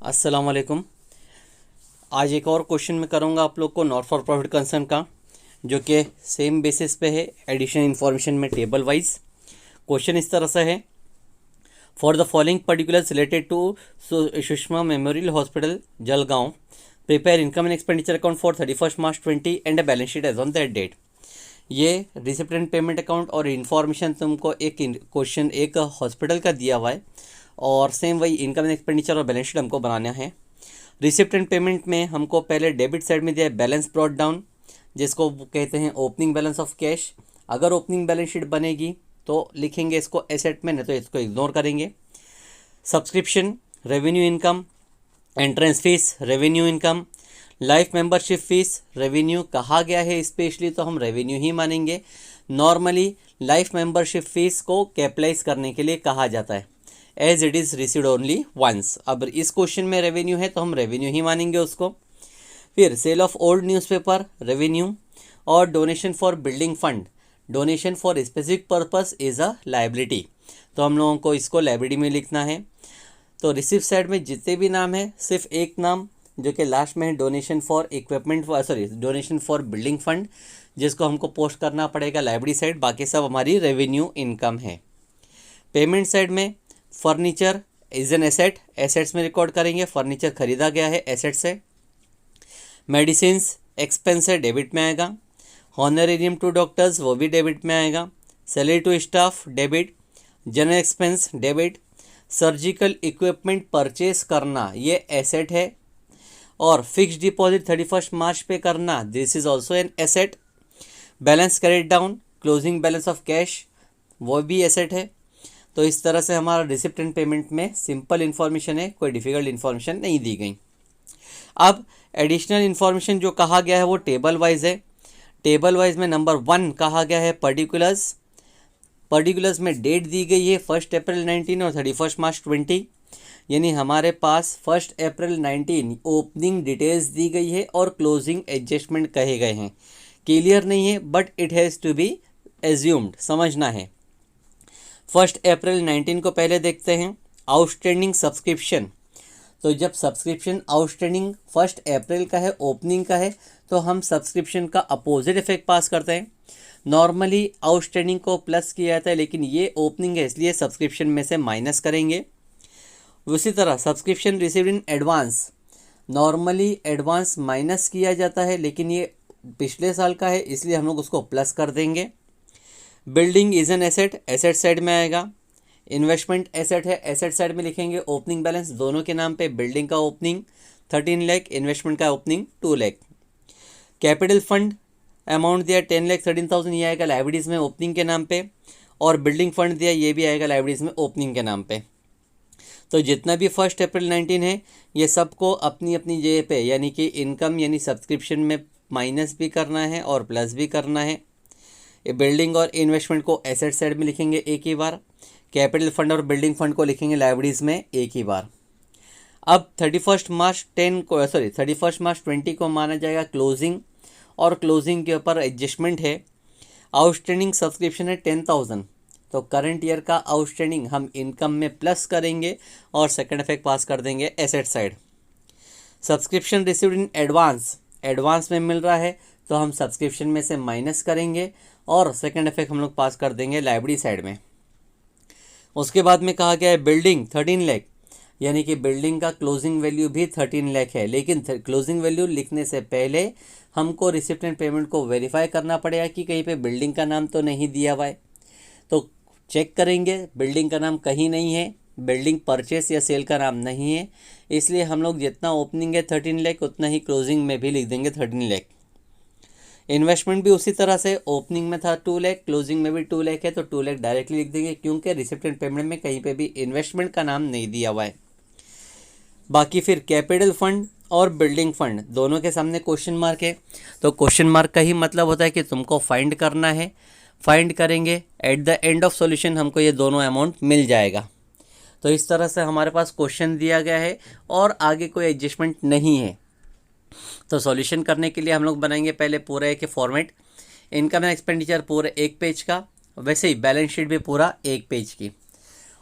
अस्सलाम वालेकुम। आज एक और क्वेश्चन मैं करूँगा आप लोग को नॉट फॉर प्रॉफिट कंसर्न का, जो कि सेम बेसिस पे है, एडिशन इन्फॉर्मेशन में टेबल वाइज। क्वेश्चन इस तरह से है, for the following particulars related to Sushma memorial hospital Jalgaon, prepare income and expenditure account for 31 March 20 and a balance sheet as on that date. ये रिसिप्टेंट पेमेंट अकाउंट और information तुमको एक question एक hospital का दिया हुआ है, और सेम वही इनकम एंड एक्सपेंडिचर और बैलेंस शीट हमको बनाना है। रिसिप्टेंट पेमेंट में हमको पहले डेबिट साइड में दिया है बैलेंस ब्रॉट डाउन, जिसको कहते हैं ओपनिंग बैलेंस ऑफ कैश। अगर ओपनिंग बैलेंस शीट बनेगी तो लिखेंगे इसको एसेट में, नहीं तो इसको इग्नोर करेंगे। Subscription revenue income, entrance fees revenue income, life membership fees revenue कहा गया है स्पेशली, तो हम रेवेन्यू ही मानेंगे। नॉर्मली लाइफ मेंबरशिप फीस को कैपिटलाइज करने के लिए कहा जाता है, as it is received only once. अब इस क्वेश्चन में रेवेन्यू है तो हम रेवेन्यू ही मानेंगे उसको। फिर sale of old newspaper revenue, और donation for building fund, donation for specific purpose is a liability, तो हम लोगों को इसको लाइबिलिटी में लिखना है। तो रिसिप्ट साइड में जितने भी नाम है सिर्फ एक नाम जो कि लास्ट में है, donation for equipment, donation for building fund, जिसको हमको पोस्ट करना पड़ेगा लाइब्रेरी साइड। बाकी सब हमारी रेवेन्यू इनकम है। पेमेंट साइड में furniture is an asset, assets में रिकॉर्ड करेंगे, फर्नीचर खरीदा गया है एसेट से। मेडिसिन एक्सपेंस है, डेबिट में आएगा। हॉनरेरियम टू डॉक्टर्स वो भी डेबिट में आएगा। Salary to staff debit, general expense debit. Surgical equipment purchase करना ये एसेट है, और फिक्स डिपॉजिट 31 मार्च पे करना, this is also an asset. Balance carried down, closing balance of cash वो भी एसेट है। तो इस तरह से हमारा रिसिप्ट एंड पेमेंट में सिंपल इन्फॉर्मेशन है, कोई डिफ़िकल्ट इन्फॉर्मेशन नहीं दी गई। अब एडिशनल इन्फॉर्मेशन जो कहा गया है वो टेबल वाइज है। टेबल वाइज में नंबर 1 कहा गया है पर्टिकुलर्स। पर्टिकुलर्स में डेट दी गई है 1 अप्रैल 19 और 31 मार्च 20, यानी हमारे पास 1 अप्रैल 19 ओपनिंग डिटेल्स दी गई है और क्लोजिंग एडजस्टमेंट कहे गए हैं। क्लियर नहीं है but it has to be assumed, समझना है। 1 अप्रैल 19 को पहले देखते हैं। आउटस्टैंडिंग सब्सक्रिप्शन, तो जब सब्सक्रिप्शन आउटस्टैंडिंग 1 अप्रैल का है, ओपनिंग का है, तो हम सब्सक्रिप्शन का अपोजिट इफेक्ट पास करते हैं। नॉर्मली आउटस्टैंडिंग को प्लस किया जाता है, लेकिन ये ओपनिंग है इसलिए सब्सक्रिप्शन में से माइनस करेंगे। उसी तरह subscription received in advance, normally advance minus किया जाता है, लेकिन ये पिछले साल का है इसलिए हम लोग उसको प्लस कर देंगे। Building is an asset, asset side में आएगा। इन्वेस्टमेंट एसेट है, एसेट साइड में लिखेंगे। ओपनिंग बैलेंस दोनों के नाम पे, बिल्डिंग का ओपनिंग 13 लाख, इन्वेस्टमेंट का opening 2 lakh. Capital fund amount दिया 10,13,000, ये आएगा लाइब्रेरीज में ओपनिंग के नाम पे, और बिल्डिंग फंड दिया ये भी आएगा लाइब्रेरीज में ओपनिंग के नाम पे। तो जितना भी 1 अप्रैल 19 है ये सबको अपनी अपनी जगह पे, यानी कि इनकम यानी सब्सक्रिप्शन में माइनस भी करना है और प्लस भी करना है। बिल्डिंग और इन्वेस्टमेंट को एसेट साइड में लिखेंगे एक ही बार, कैपिटल फंड और बिल्डिंग फंड को लिखेंगे लाइब्रेरीज में एक ही बार। अब 31 मार्च 20 को माना जाएगा क्लोजिंग, और क्लोजिंग के ऊपर एडजस्टमेंट है। आउटस्टैंडिंग सब्सक्रिप्शन है 10,000, तो करंट ईयर का आउटस्टैंडिंग हम इनकम में प्लस करेंगे और सेकंड इफेक्ट पास कर देंगे asset side. Subscription received in advance, advance में मिल रहा है तो हम सब्सक्रिप्शन में से माइनस करेंगे और सेकंड इफेक्ट हम लोग पास कर देंगे लाइब्रेरी साइड में। उसके बाद में कहा गया है बिल्डिंग 13 लाख, यानी कि बिल्डिंग का क्लोजिंग वैल्यू भी 13 लाख है, लेकिन क्लोजिंग वैल्यू लिखने से पहले हमको रिसिप्ट एंड पेमेंट को वेरीफाई करना पड़ेगा कि कहीं पे बिल्डिंग का नाम तो नहीं दिया हुआ है। तो चेक करेंगे, बिल्डिंग का नाम कहीं नहीं है, बिल्डिंग परचेस या सेल का नाम नहीं है, इसलिए हम लोग जितना ओपनिंग है 13 लाख उतना ही क्लोजिंग में भी लिख देंगे 13 लाख। इन्वेस्टमेंट भी उसी तरह से, ओपनिंग में था 2 लाख, क्लोजिंग में भी 2 लाख है, तो 2 लाख डायरेक्टली लिख देंगे क्योंकि रिसिप्ट एंड पेमेंट में कहीं पे भी इन्वेस्टमेंट का नाम नहीं दिया हुआ है। बाकी फिर कैपिटल फंड और बिल्डिंग फंड दोनों के सामने क्वेश्चन मार्क है, तो क्वेश्चन मार्क का ही मतलब होता है कि तुमको फाइंड करना है। फाइंड करेंगे, at the end of solution हमको ये दोनों अमाउंट मिल जाएगा। तो इस तरह से हमारे पास क्वेश्चन दिया गया है और आगे कोई एडजस्टमेंट नहीं है। तो सॉल्यूशन करने के लिए हम लोग बनाएंगे पहले पूरा एक फॉर्मेट, इनकम एंड एक्सपेंडिचर पूरे एक पेज का, वैसे ही बैलेंस शीट भी पूरा एक पेज की,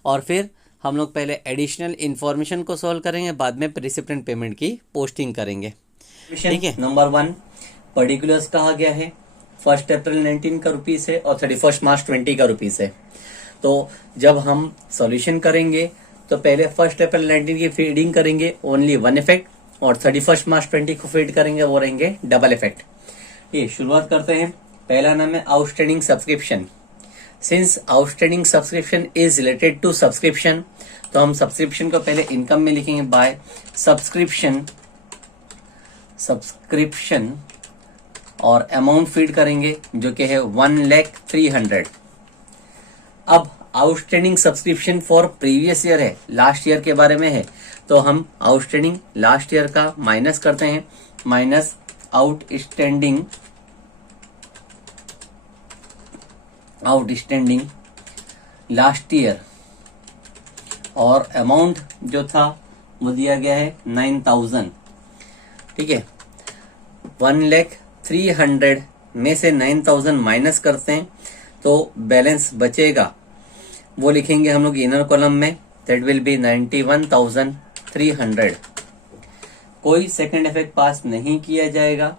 और फिर हम लोग पहले एडिशनल इन्फॉर्मेशन को सॉल्व करेंगे, बाद में प्रिसिपिटेंट पेमेंट की पोस्टिंग करेंगे। ठीक है। नंबर 1 पर्टिकुलर्स कहा गया है 1 अप्रैल 19 का रुपीस है और 31 मार्च 20 का रुपीस है। तो जब हम सॉल्यूशन करेंगे तो पहले 1 अप्रैल 19 की फीडिंग करेंगे, ओनली 1 इफेक्ट, और 31 मार्च 20 को फीड करेंगे, वो रहेंगे डबल इफेक्ट। ये शुरुआत करते हैं। पहला नाम है outstanding subscription. Since outstanding subscription is related to subscription, तो हम सब्सक्रिप्शन को पहले इनकम में लिखेंगे बाय सब्सक्रिप्शन और अमाउंट फीड करेंगे जो कि है 1,03,000। अब outstanding subscription for previous year है, लास्ट ईयर के बारे में है, तो हम आउटस्टैंडिंग लास्ट ईयर का माइनस करते हैं, माइनस आउटस्टैंडिंग लास्ट ईयर, और अमाउंट जो था वो दिया गया है 9,000। ठीक है, 1,03,000 में से 9,000 माइनस करते हैं तो बैलेंस बचेगा, वो लिखेंगे हम लोग इनर कॉलम में, दैट विल बी 91,300। कोई सेकंड इफेक्ट पास नहीं किया जाएगा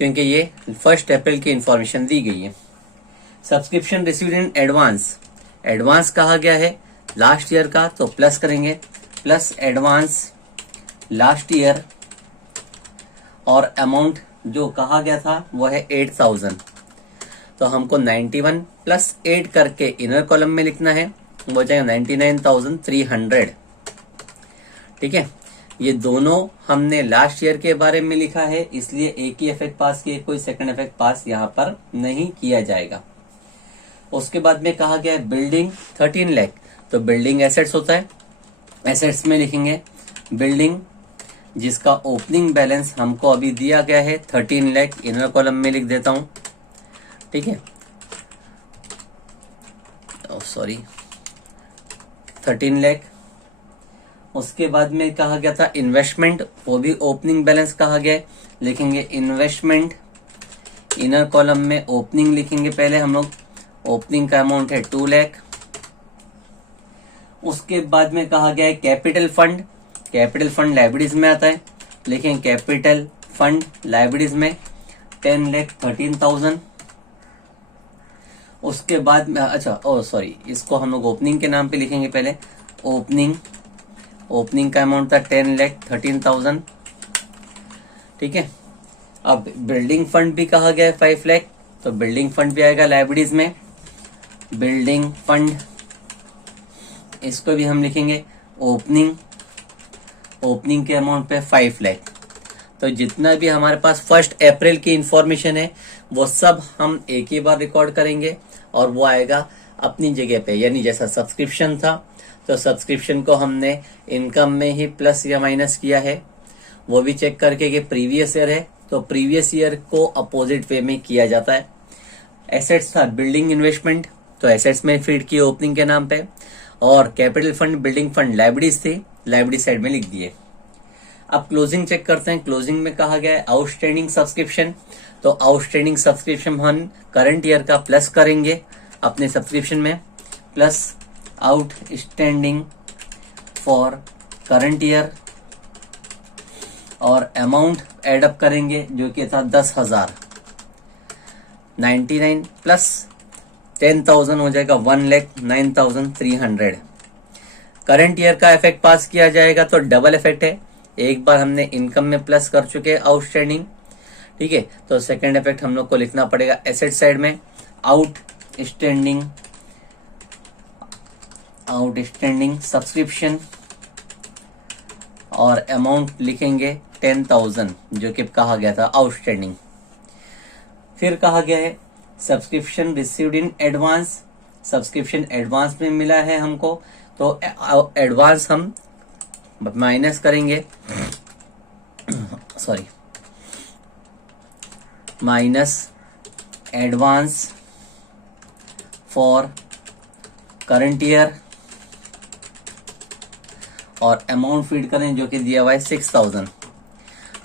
क्योंकि ये 1 अप्रैल की इंफॉर्मेशन दी गई है। Subscription received in advance, advance कहा गया है लास्ट ईयर का, तो प्लस करेंगे, प्लस एडवांस लास्ट ईयर, और अमाउंट जो कहा गया था वो है 8,000। तो हमको 91 प्लस 8 करके इनर कॉलम में लिखना है, वो जाएगा 99,300। ठीक है, ये दोनों हमने लास्ट ईयर के बारे में लिखा है, इसलिए एक ही इफेक्ट पास किए, कोई सेकंड इफेक्ट पास यहाँ पर नहीं किया जाएगा। उसके बाद में कहा गया है बिल्डिंग 13 लाख, तो बिल्डिंग एसेट्स होता है, एसेट्स में लिखेंगे बिल्डिंग जिसका ओपनिंग बैलेंस हमको अभी दिया गया है 13 लाख, इनर कॉलम में लिख देता हूं। ठीक है, सॉरी 13 लाख। उसके बाद में कहा गया था इन्वेस्टमेंट, वो भी ओपनिंग बैलेंस कहा गया है, लिखेंगे इन्वेस्टमेंट, इनर कॉलम में ओपनिंग लिखेंगे, पहले हम लोग ओपनिंग का अमाउंट है 2 लाख। उसके बाद में कहा गया है capital fund, capital fund libraries में आता है, लेकिन कैपिटल फंड लाइब्रेरीज में 10,13,000। उसके बाद में इसको हम लोग ओपनिंग के नाम पे लिखेंगे, पहले ओपनिंग का अमाउंट था 10,13,000। ठीक है, अब बिल्डिंग फंड भी कहा गया है 5 लाख, तो बिल्डिंग फंड भी आएगा लाइब्रेरीज में, बिल्डिंग फंड, इसको भी हम लिखेंगे ओपनिंग के अमाउंट पे 5 लाख। तो जितना भी हमारे पास 1 अप्रैल की इंफॉर्मेशन है वो सब हम एक ही बार रिकॉर्ड करेंगे और वो आएगा अपनी जगह पे। यानी जैसा सब्सक्रिप्शन था तो सब्सक्रिप्शन को हमने इनकम में ही प्लस या माइनस किया है, वो भी चेक करके कि प्रीवियस ईयर है तो प्रीवियस ईयर को अपोजिट वे में किया जाता है। एसेट्स था बिल्डिंग इन्वेस्टमेंट, तो एसेट्स में फीड किए ओपनिंग के नाम पे, और capital fund building fund libraries थी, लाइब्रेरी साइड में लिख दिए। अब क्लोजिंग चेक करते हैं। क्लोजिंग में कहा गया है आउटस्टैंडिंग सब्सक्रिप्शन, तो आउटस्टैंडिंग सब्सक्रिप्शन हम करंट ईयर का प्लस करेंगे अपने सब्सक्रिप्शन में, plus outstanding for current year, और अमाउंट एडअप करेंगे जो कि था 10,000। 99 प्लस 10,000 हो जाएगा 1,09,300। करंट ईयर का इफेक्ट पास किया जाएगा तो डबल इफेक्ट है, एक बार हमने इनकम में प्लस कर चुके आउटस्टैंडिंग। ठीक है, तो सेकंड इफेक्ट हम लोग को लिखना पड़ेगा एसेट साइड में, आउटस्टैंडिंग सब्सक्रिप्शन, और अमाउंट लिखेंगे 10,000 जो कि कहा गया था आउटस्टैंडिंग। फिर कहा गया है subscription received in advance, subscription advance में मिला है हमको, तो एडवांस हम माइनस करेंगे, minus advance for current year, और अमाउंट फीड करें जो कि दिया हुआ है 6,000।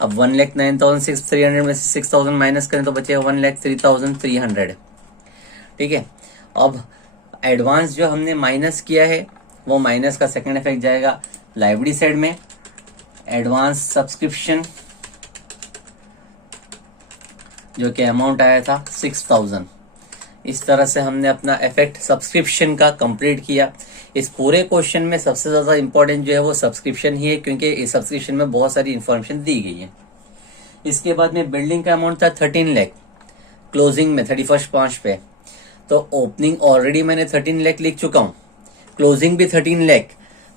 अब 1,09,300 में से 6,000 माइनस करें तो बचेगा 1,03,300। ठीक है, अब एडवांस जो हमने माइनस किया है वो माइनस का सेकंड इफेक्ट जाएगा लाइब्रेरी साइड में, एडवांस सब्सक्रिप्शन जो कि अमाउंट आया था 6000। इस तरह से हमने अपना इफेक्ट सब्सक्रिप्शन का कंप्लीट किया। इस पूरे क्वेश्चन में सबसे ज्यादा इंपॉर्टेंट जो है वो सब्सक्रिप्शन ही है, क्योंकि इस सब्सक्रिप्शन में बहुत सारी इंफॉर्मेशन दी गई है। इसके बाद में बिल्डिंग का अमाउंट था 13 लाख क्लोजिंग में 31 5 पे, तो ओपनिंग ऑलरेडी मैंने 13 लाख लिख चुका हूँ, क्लोजिंग भी 13 लाख।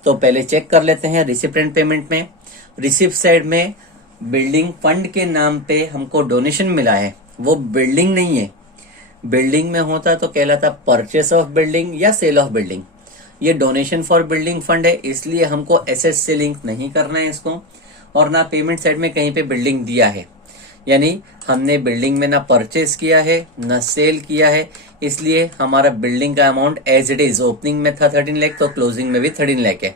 तो पहले चेक कर लेते हैं रिसिप्टेंट पेमेंट में। रिसिप्ट साइड में बिल्डिंग फंड के नाम पे हमको डोनेशन मिला है, वो बिल्डिंग नहीं है। बिल्डिंग में होता तो कहलाता परचेस ऑफ बिल्डिंग या सेल ऑफ बिल्डिंग। ये डोनेशन फॉर बिल्डिंग फंड है, इसलिए हमको एसेट्स से लिंक नहीं करना है इसको, और ना पेमेंट साइड में कहीं पे बिल्डिंग दिया है। यानी हमने बिल्डिंग में ना परचेस किया है ना सेल किया है, इसलिए हमारा बिल्डिंग का amount as it is opening में था 13 लाख, तो क्लोजिंग में भी 13 लाख है।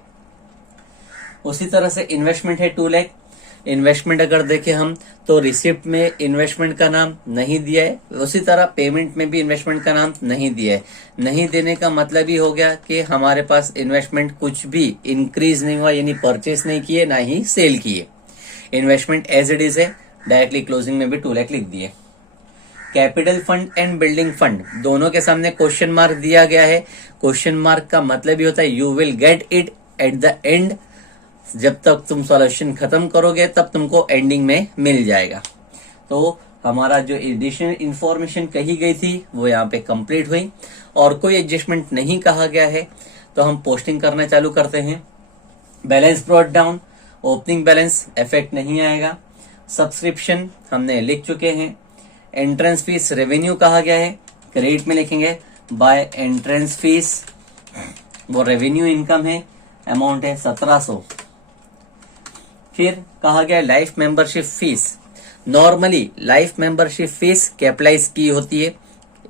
उसी तरह से इन्वेस्टमेंट है 2 लाख। इन्वेस्टमेंट अगर देखें हम तो रिसिप्ट में इन्वेस्टमेंट का नाम नहीं दिया है, उसी तरह पेमेंट में भी इन्वेस्टमेंट का नाम नहीं दिया है। नहीं देने का मतलब ही हो गया कि हमारे पास इन्वेस्टमेंट कुछ भी इंक्रीज नहीं हुआ, यानी परचेस नहीं किए ना ही सेल किए। इन्वेस्टमेंट एज इट इज है, डायरेक्टली क्लोजिंग में भी 2 लाख लिख दिए। Capital fund and building fund दोनों के सामने क्वेश्चन मार्क दिया गया है। क्वेश्चन मार्क का मतलब ही होता है you will get it at the end, जब तक तुम सॉल्यूशन खत्म करोगे तब तुमको एंडिंग में मिल जाएगा। तो हमारा जो एडिशनल इंफॉर्मेशन कही गई थी वो यहाँ पे कंप्लीट हुई, और कोई एडजस्टमेंट नहीं कहा गया है। तो हम पोस्टिंग करना चालू करते हैं। Balance brought down, opening balance effect नहीं आएगा। सब्सक्रिप्शन हमने लिख चुके हैं। एंट्रेंस फीस रेवेन्यू कहा गया है, क्रेडिट में लिखेंगे बाय एंट्रेंस फीस, वो रेवेन्यू इनकम है, अमाउंट है 1700। फिर कहा गया life membership fees. Normally life membership fees capitalise की होती है,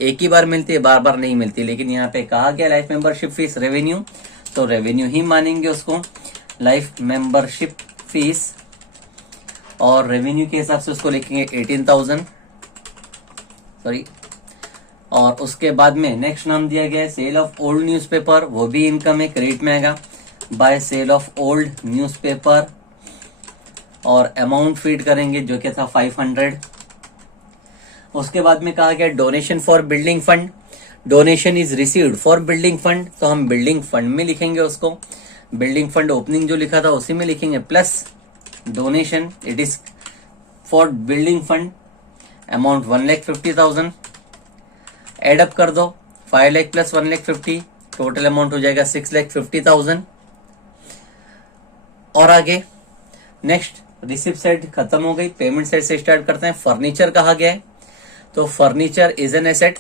एक ही बार मिलती है, बार बार नहीं मिलती, लेकिन यहाँ पे कहा गया लाइफ मेंबरशिप फीस रेवेन्यू, तो रेवेन्यू ही मानेंगे उसको, लाइफ मेंबरशिप फीस। और रेवेन्यू के हिसाब से उसको लिखेंगे 18,000, सॉरी। और उसके बाद में नेक्स्ट नाम दिया गया है सेल ऑफ ओल्ड न्यूज़पेपर, वो भी इनकम है, क्रेडिट में आएगा by sale of old newspaper, और अमाउंट फीड करेंगे जो कि था 500। उसके बाद में कहा गया donation for building fund, donation is received for building fund, तो हम बिल्डिंग फंड में लिखेंगे उसको। बिल्डिंग फंड ओपनिंग जो लिखा था उसी में लिखेंगे, plus donation it is for building fund, amount 1,50,000। Add up कर दो 5 लाख प्लस 1,50,000, टोटल अमाउंट हो जाएगा 6,50,000। और आगे नेक्स्ट रिसिप्ट साइड खत्म हो गई, पेमेंट साइड से स्टार्ट करते हैं। फर्नीचर कहा गया है, तो furniture is an asset.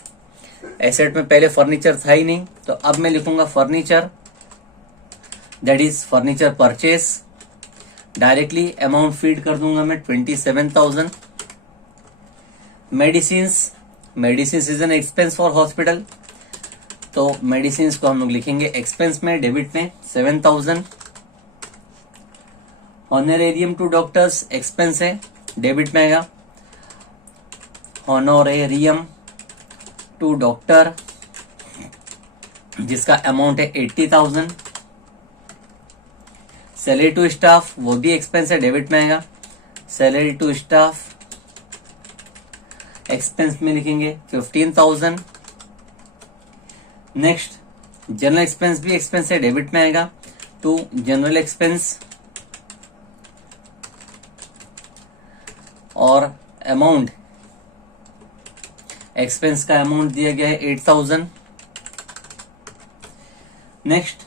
Asset में पहले फर्नीचर था ही नहीं, तो अब मैं लिखूंगा furniture, that is furniture purchase. Directly amount feed कर दूंगा मैं 27,000। Medicines, medicines is an expense for hospital, तो मेडिसिन्स को हम लोग लिखेंगे एक्सपेंस में, डेबिट में 7,000। ऑनरेरियम टू डॉक्टर्स एक्सपेंस है, डेबिट में आएगा, ऑनरेरियम टू डॉक्टर जिसका अमाउंट है 80,000। सैलरी टू स्टाफ वो भी एक्सपेंस है, डेबिट में आएगा, सैलरी टू स्टाफ एक्सपेंस में लिखेंगे 15,000। नेक्स्ट जनरल एक्सपेंस भी एक्सपेंस है, डेबिट में आएगा, टू जनरल एक्सपेंस, और अमाउंट एक्सपेंस का अमाउंट दिया गया है 8,000। Next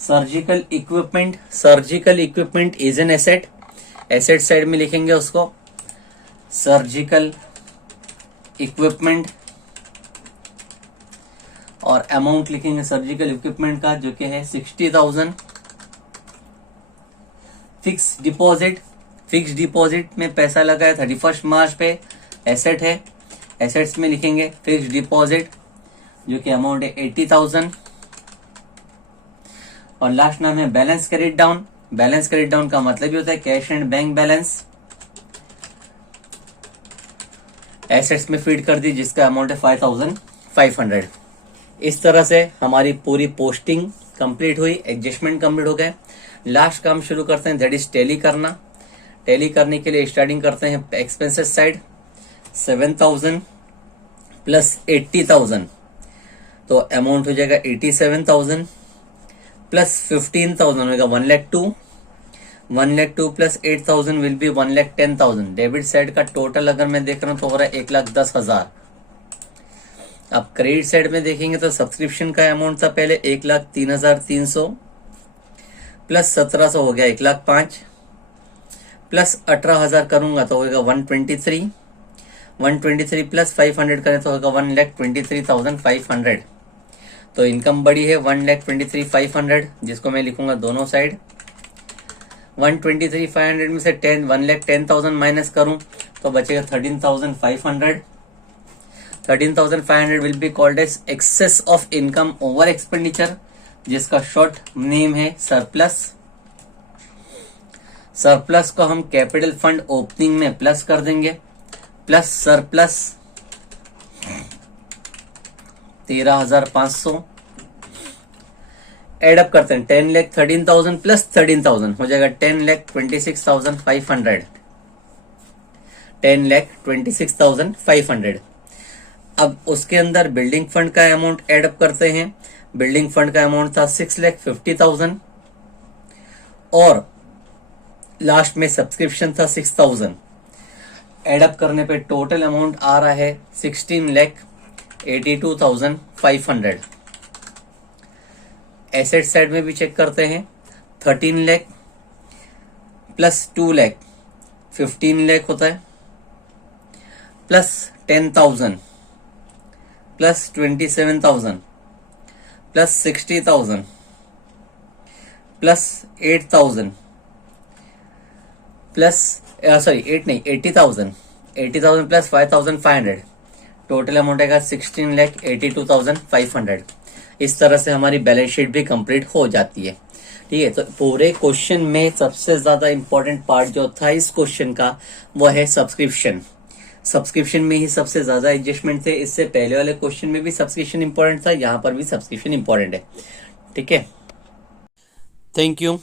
surgical equipment, surgical equipment is an asset, asset side में लिखेंगे उसको सर्जिकल इक्विपमेंट, और अमाउंट लिखेंगे सर्जिकल इक्विपमेंट का जो कि है 60,000। फिक्स डिपॉजिट, फिक्स डिपॉजिट में पैसा लगा है 31 मार्च पे, एसेट है, एसेट्स में लिखेंगे फिक्स डिपॉजिट जो कि अमाउंट है 80,000। और लास्ट नाम है balance carried down. Balance carried down का मतलब ही होता है cash and bank balance, assets में फीड कर दी जिसका अमाउंट है 5,500। इस तरह से हमारी पूरी पोस्टिंग कंप्लीट हुई, एडजस्टमेंट कंप्लीट हो गए। लास्ट काम शुरू करते हैं, दैट इज टैली करना। टैली करने के लिए स्टार्टिंग करते हैं एक्सपेंसेस साइड। 7,000 प्लस 80,000, तो अमाउंट हो जाएगा 87,000 प्लस 15,000 होगा 1,02,000। 1,02,000 plus 8,000 will be 1,10,000। Debit side का टोटल अगर मैं देख रहा हूं तो हो रहा है 1,10,000। अब क्रेडिट साइड में देखेंगे तो सब्सक्रिप्शन का अमाउंट था पहले 1,03,300 प्लस 1,700 हो गया 1,05,000 प्लस 18,000 करूंगा तो होगा 123। 123 प्लस 500 करें तो होगा 1,23,500। तो इनकम बड़ी है 1,23,500, जिसको मैं लिखूंगा दोनों साइड। 123,500 में से 1,10,000 माइनस करूं तो बचेगा 13,500। 13,500 will be called as excess of income over expenditure, जिसका शॉर्ट नेम है सरप्लस। सरप्लस को हम कैपिटल फंड ओपनिंग में प्लस कर देंगे, प्लस सरप्लस 13,500। एडअप करते हैं 10,13,000 प्लस 13,000 हो जाएगा 10,26,500। 10,26,500। अब उसके अंदर बिल्डिंग फंड का अमाउंट एडअप करते हैं। बिल्डिंग फंड का अमाउंट था 6,50,000 और लास्ट में सब्सक्रिप्शन था 6,000। एडअप करने पे टोटल अमाउंट आ रहा है 16,82,500। एसेट साइड में भी चेक करते हैं। 13 लाख प्लस 2 लाख 15 लाख होता है, plus 10,000 plus 27,000 plus 60,000 plus 8,000 plus 80,000 plus 5,500। Total amount आएगा 16,82,500। इस तरह से हमारी बैलेंस शीट भी कंप्लीट हो जाती है। ठीक है, तो पूरे क्वेश्चन में सबसे ज्यादा इंपॉर्टेंट पार्ट जो था इस क्वेश्चन का वो है सब्सक्रिप्शन। सब्सक्रिप्शन में ही सबसे ज्यादा एडजस्टमेंट थे। इससे पहले वाले क्वेश्चन में भी सब्सक्रिप्शन इंपॉर्टेंट था, यहाँ पर भी सब्सक्रिप्शन इंपॉर्टेंट है। ठीक है, थैंक यू।